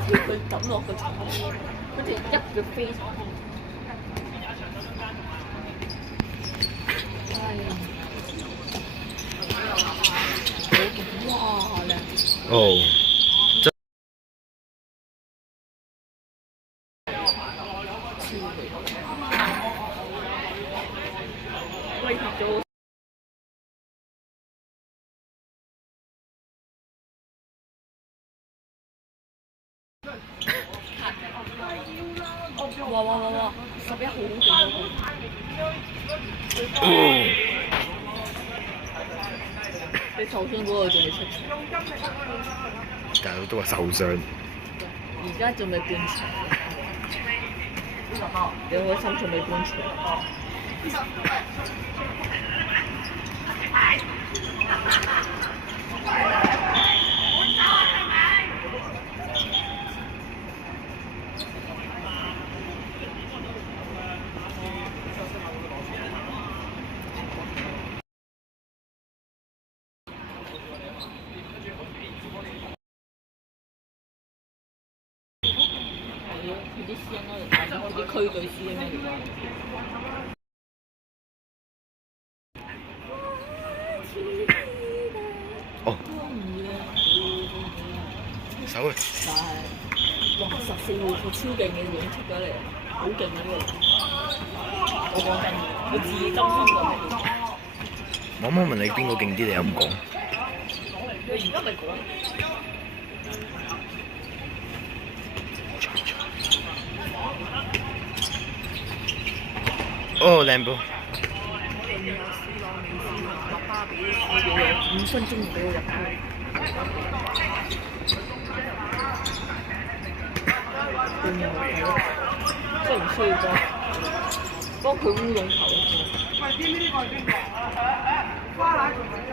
條佢抌落個床邊，跟住一腳飛上去。哇！靚！哦，威脅咗哇！11號好勁喎！你頭先嗰個仲未出場，但係都話受傷。而家仲未半場，兩個心仲未半場。佢啲師兄咯，佢啲區隊師兄咯。哦，手啊！哇！14號佢超勁嘅樣出咗嚟，好勁呢個！我講緊，佢自己真心講嘅。我啱啱問你邊個勁啲，你又唔講。佢而家咪講。哦，靚波！5分鐘唔俾我入去。即係唔需要幫佢烏龍球。喂，知唔知呢個係邊個？花奶仲未休。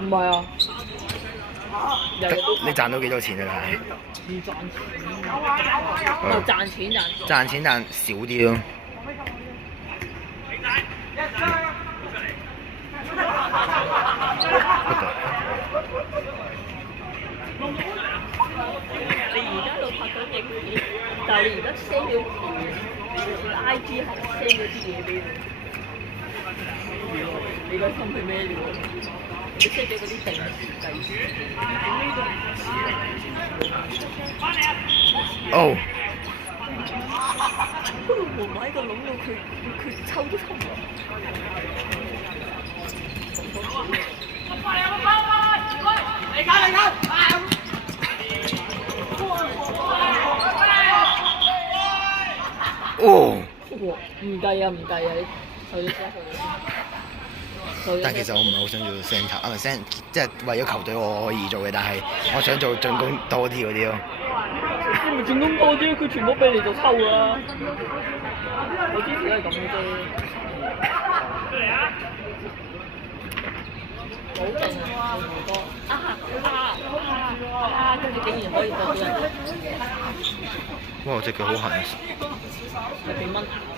唔係啊！你賺到幾多錢啊？唔賺錢，賺錢。賺錢但少啲咯。你而家喺度拍緊影片，但係你而家 send 咗條 IG 係 send 咗啲嘢俾你個心係咩料？你 send 咗嗰啲定時。哦。嗰個門喺個籠度，佢抽都抽唔落。哦。唔計啊！你受咗但其實我唔係好想做 centre，唔係 centre，即係為咗球隊我可以做嘅，但係我想做進攻多啲嗰啲咯。你咪進攻多啲，佢全部俾你做抽啦。我之前都係咁嘅啫。好勁啊！好多跟住竟然可以過到人。哇！我隻腳好痕。咪俾蚊咬咯。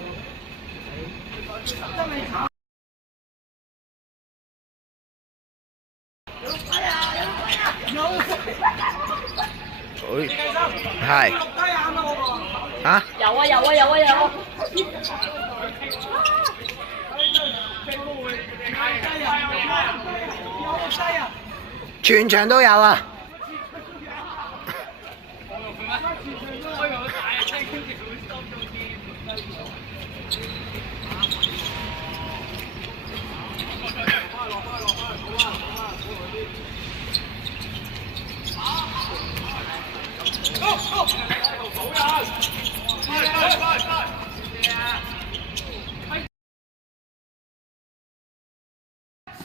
係。嚇？有啊！全場都有啊！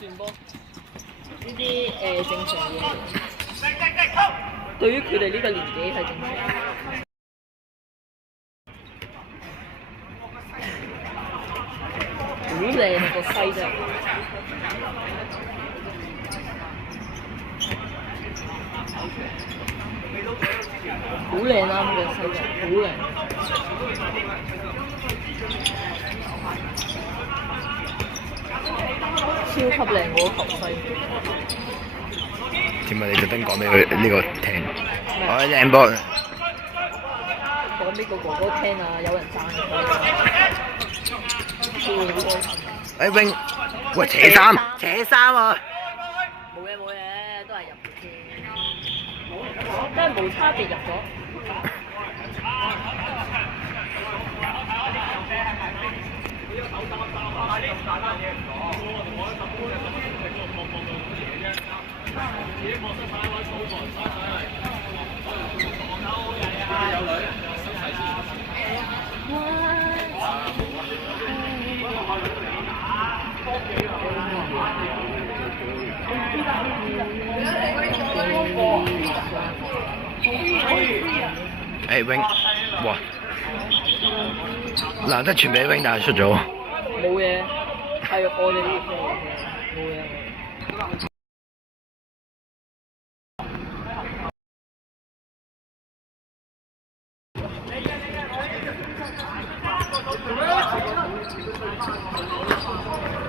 傳波呢啲正常嘢，對於佢哋呢個年紀係正常。好靚啊個西真係。好靚啦！咁嘅西場，好靚。超級靚嗰個球西。點解你特登講俾佢呢個聽？我靚波。講俾個哥哥聽啊！有人讚佢啊！超好開心。永，喂扯衫啊！冇嘢，都係入嘅啫。都係無差別入咗。永，哇！難得傳俾永，但係出咗。冇嘢，係我哋呢啲冇嘢。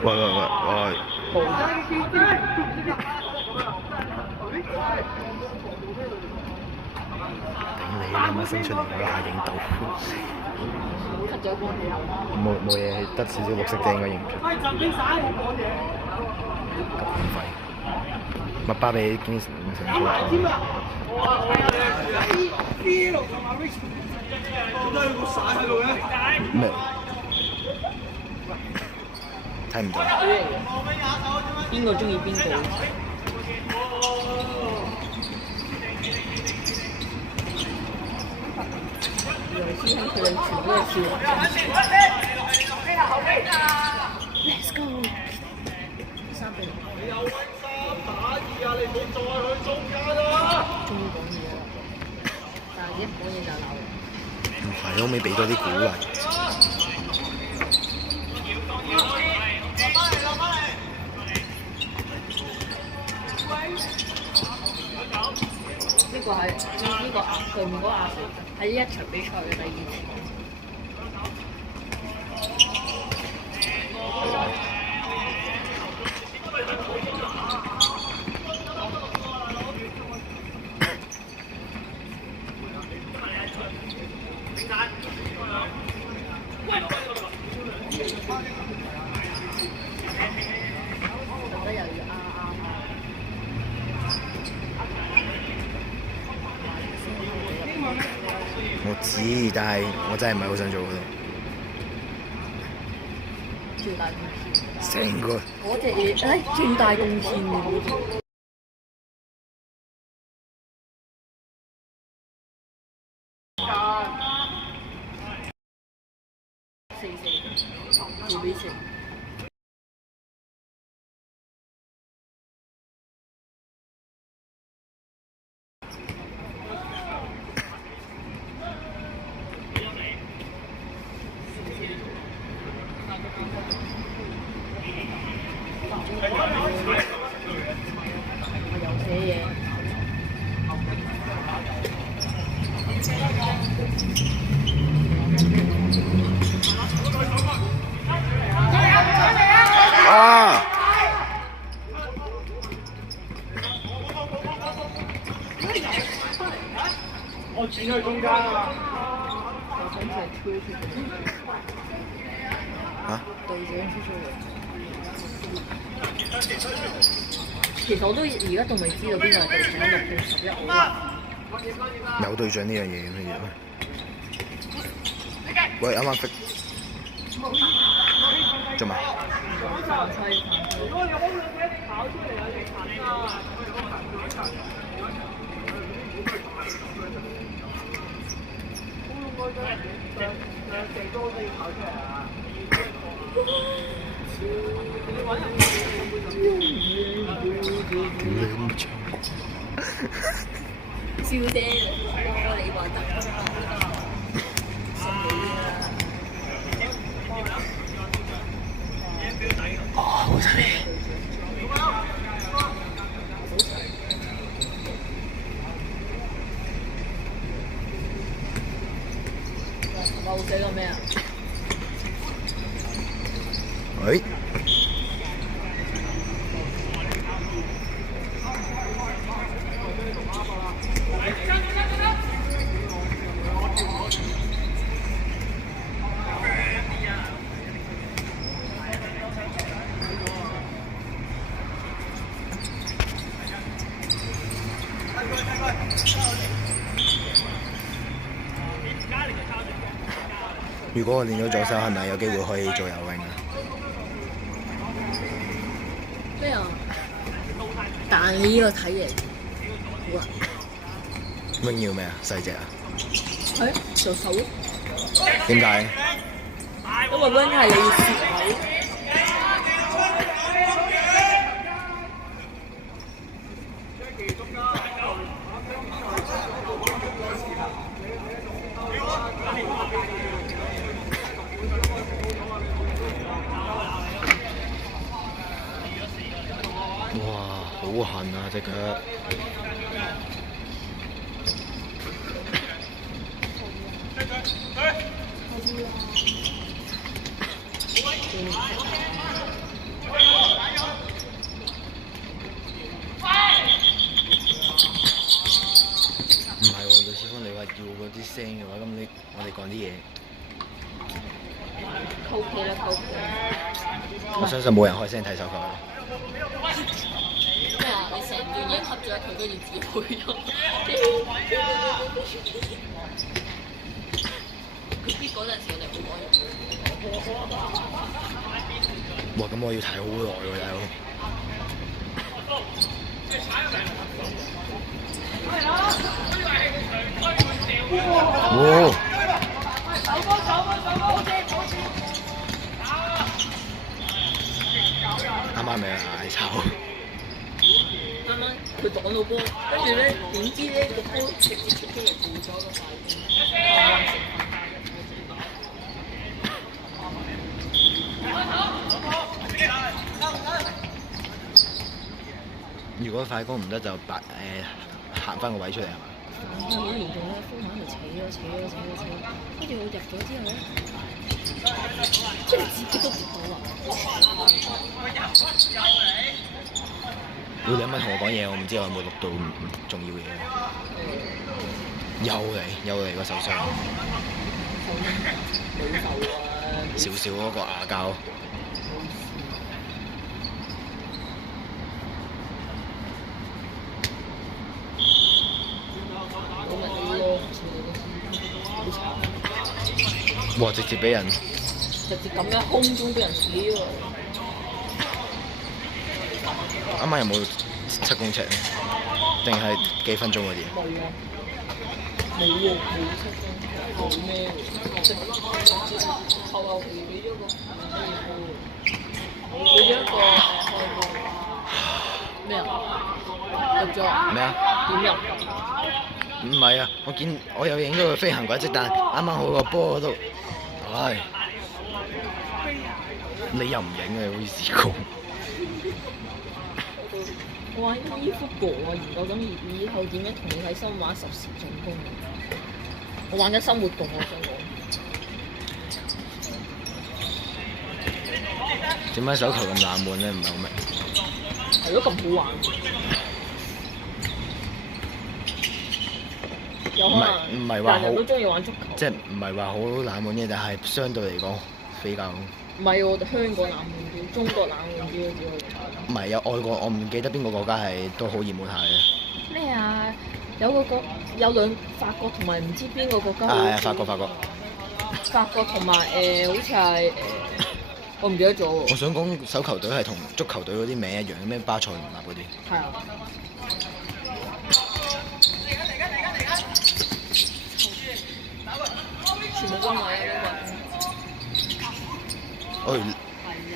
喂！頂你啱啱升出嚟嗰下影到。cut 咗冇嘢，得少少綠色啫，應該影唔出。咁廢，麥巴比經常出咩？睇唔到。邊個中意邊個？楊思興佢哋全部都係笑，Let's go！3-0。終於講嘢啦，但係一講嘢就鬧人。唔係，可唔可以俾多啲鼓勵？呢個係呢個對面嗰個亞視喺一場比賽嘅第2次。我知，但係我真係唔係好想做嗰度。最大貢獻。成個。嗰隻嘢，最大貢獻喎嗰隻。4-4，2比4。我又寫嘢。啊！我轉去中間啊！我想係推出去。嚇？隊長出嚟。其實我都而家仲未知道邊個係隊長，6定11號。有隊長呢樣嘢嘅咩？喂，啱啱逼做咩？笑爹，你話得。好睇。漏寫個咩啊？誒，如果我練咗左手，係咪有機會可以做游泳啊？咩啊？但你呢個睇嚟，好啊！乜要咩啊？細隻啊？係做手咯，點解？因為 wing 係你要攝位。哇，好痕啊隻腳！唔係喎，呂思峰，你話要嗰啲聲嘅話，咁我哋講啲嘢，溝皮啦，溝皮。我相信冇人開聲睇手球啦。咩啊？你成段嘢吸咗佢，跟住自己配音。佢biết嗰陣時，我哋冇講嘢。哇！咁我要睇好耐喎，大佬。哇！啱啱咪嗌炒。啱啱佢擋到波，跟住咧點知咧個波直接出咗嚟換咗個快攻。如果快攻唔得就行翻個位出嚟係嘛？好嚴重咧，風喺度扯，跟住佢入咗之後咧，即係自己都跌到啊！你啱啱同我講嘢，我唔知我有冇錄到重要嘅嘢。又嚟個受傷，少少嗰個牙膠。哇！直接俾人直接咁樣空中俾人死喎！啱啱有冇7公尺？定係幾分鐘嗰啲？冇喎，冇咩喎，後期俾咗個俾咗一個開波咩啊？入咗咩啊？點入？唔係啊！我有影咗個飛行軌跡，但啱啱好個波嗰度，唉！你又唔影啊？好似試過。我玩依幅過啊，研究緊以後點樣同你喺深玩10時進攻啊！我玩緊生活動，我想講。點解手球咁冷門咧？唔係好明。係咯，咁好玩。唔係話好，人人都中意玩足球。即係唔係話好冷門嘅，但係相對嚟講比較。唔係我哋香港冷門啲，中國冷門啲咯，只可以講。唔係有外國，我唔記得邊個國家係都好熱門下嘅。咩啊？有兩法國同埋唔知邊個國家。係法國。法國同埋好似係我唔記得咗喎。我想講手球隊係同足球隊嗰啲名一樣，咩巴塞隆納嗰啲。係啊。全部均位啊！哦，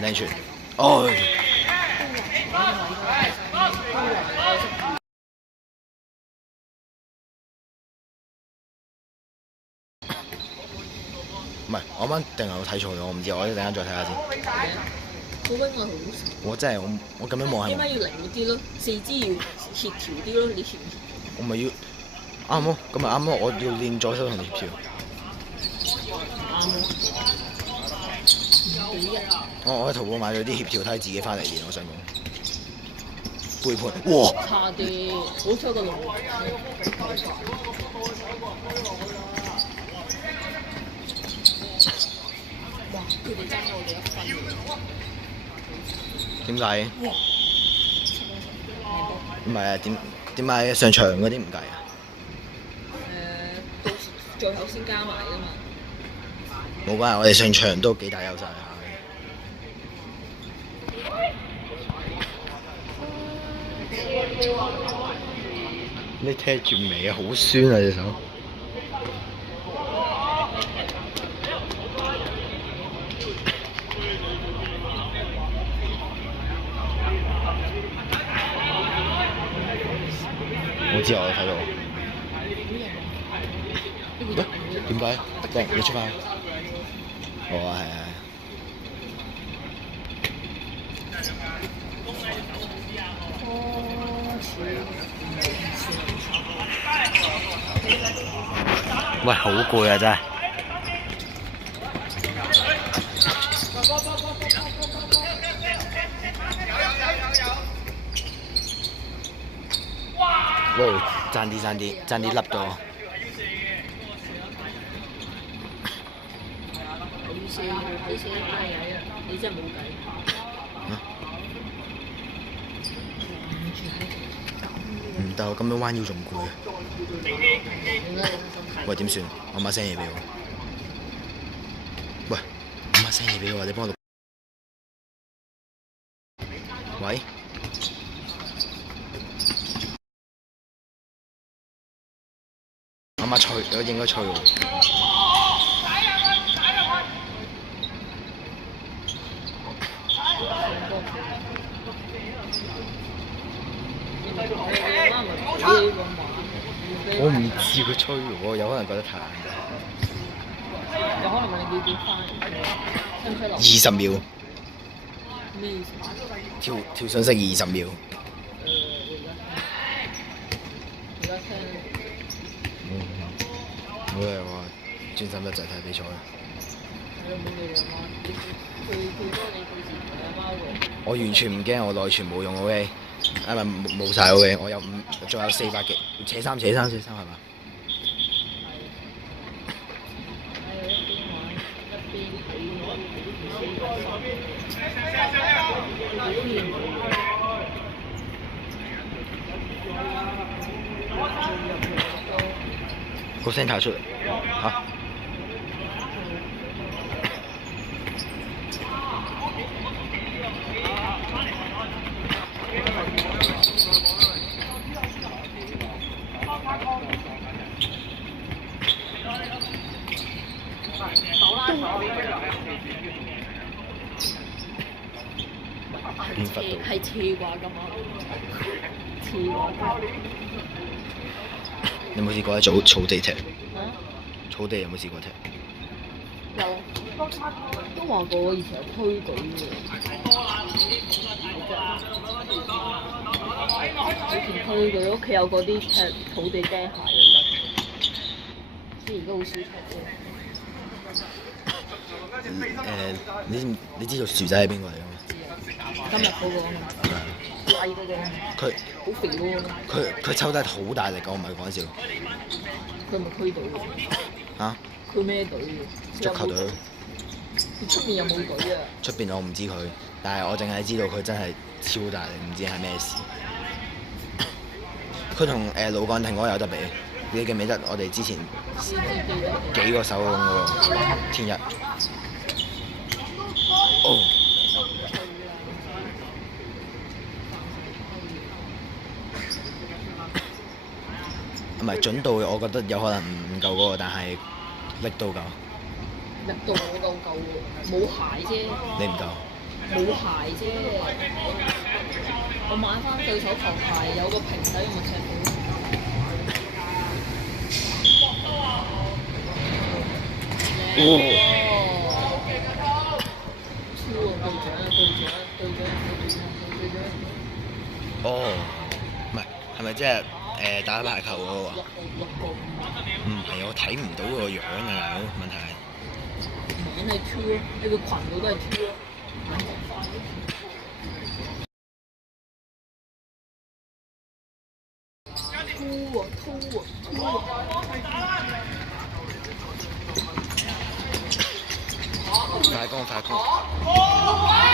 靚傳，哦。唔係，我啱啱定係我睇錯咗，我唔知，我一陣間再睇下先。好溫啊！好。我真係我咁樣望係。點解要靈活啲咯？四肢要協調啲咯，你協唔協？我咪要啱咯，咁咪啱咯，我要練左手同協調。幾日？我喺淘寶買咗啲協調梯自己翻嚟練，我想講背盤，哇！差啲，好彩個龍。哇！佢哋爭我哋1分。點解？唔係啊，點解上場嗰啲唔計啊？到最後先加埋㗎嘛。冇關係，我哋上場都幾大優勢下你踢住尾啊，好酸啊隻手！我知我睇到。點解？喂，你出翻。哦，係係。喂，好攰啊！真係。喂，爭啲笠到。你真係冇計。唔得，我咁樣彎腰仲攰。喂，點算？我買聲嘢俾我。喂，我買聲嘢俾我，你幫我錄。喂。我媽吹，我應該吹喎。我唔知佢吹喎，有可能覺得太硬。有可能問你幾點翻？使唔使落？20秒。咩意思？條信息20秒。而家聽。我係話專心得滯睇比賽。係咯，冇理由話佢多你到時同阿媽喎。我完全唔驚，我內存冇用 OK， 啊咪冇晒 OK，我有仲有400G，扯三係嘛？個聲太出嚟嚇。係斜掛㗎嘛？斜掛。你有冇試過喺草地踢？草地有冇試過踢？有，都話過我以前有推舉嘅。以前推舉屋企有嗰啲踢草地釘鞋嘅，雖然而家好少踢啫。你知道薯仔係邊個嚟㗎嘛？今日嗰個啊嘛，貴嗰個，佢好肥嗰個。佢抽得好大力㗎，我唔係講笑。佢係咪區隊嘅？嚇？佢咩隊嘅？足球隊。佢出面有冇隊啊？出邊我唔知佢，但係我淨係知道佢真係超大力，唔知係咩事。佢同盧冠廷嗰個有得比，你記唔記得我哋之前幾個手嗰個天日？哦。唔係準度，我覺得有可能唔夠嗰個，但係力度夠。力度我夠喎，冇鞋啫。你唔夠？冇鞋啫。我買翻對手球鞋，有個平底咪踢到。哦。超啊！隊長。哦，唔係，係咪即係打排球嗰個？6個5。唔係，我睇唔到個樣啊，大佬，問題係。面係 Q 咯，你個群組都係 Q 咯，揾講法。Q 啊 Q 啊 快攻快攻！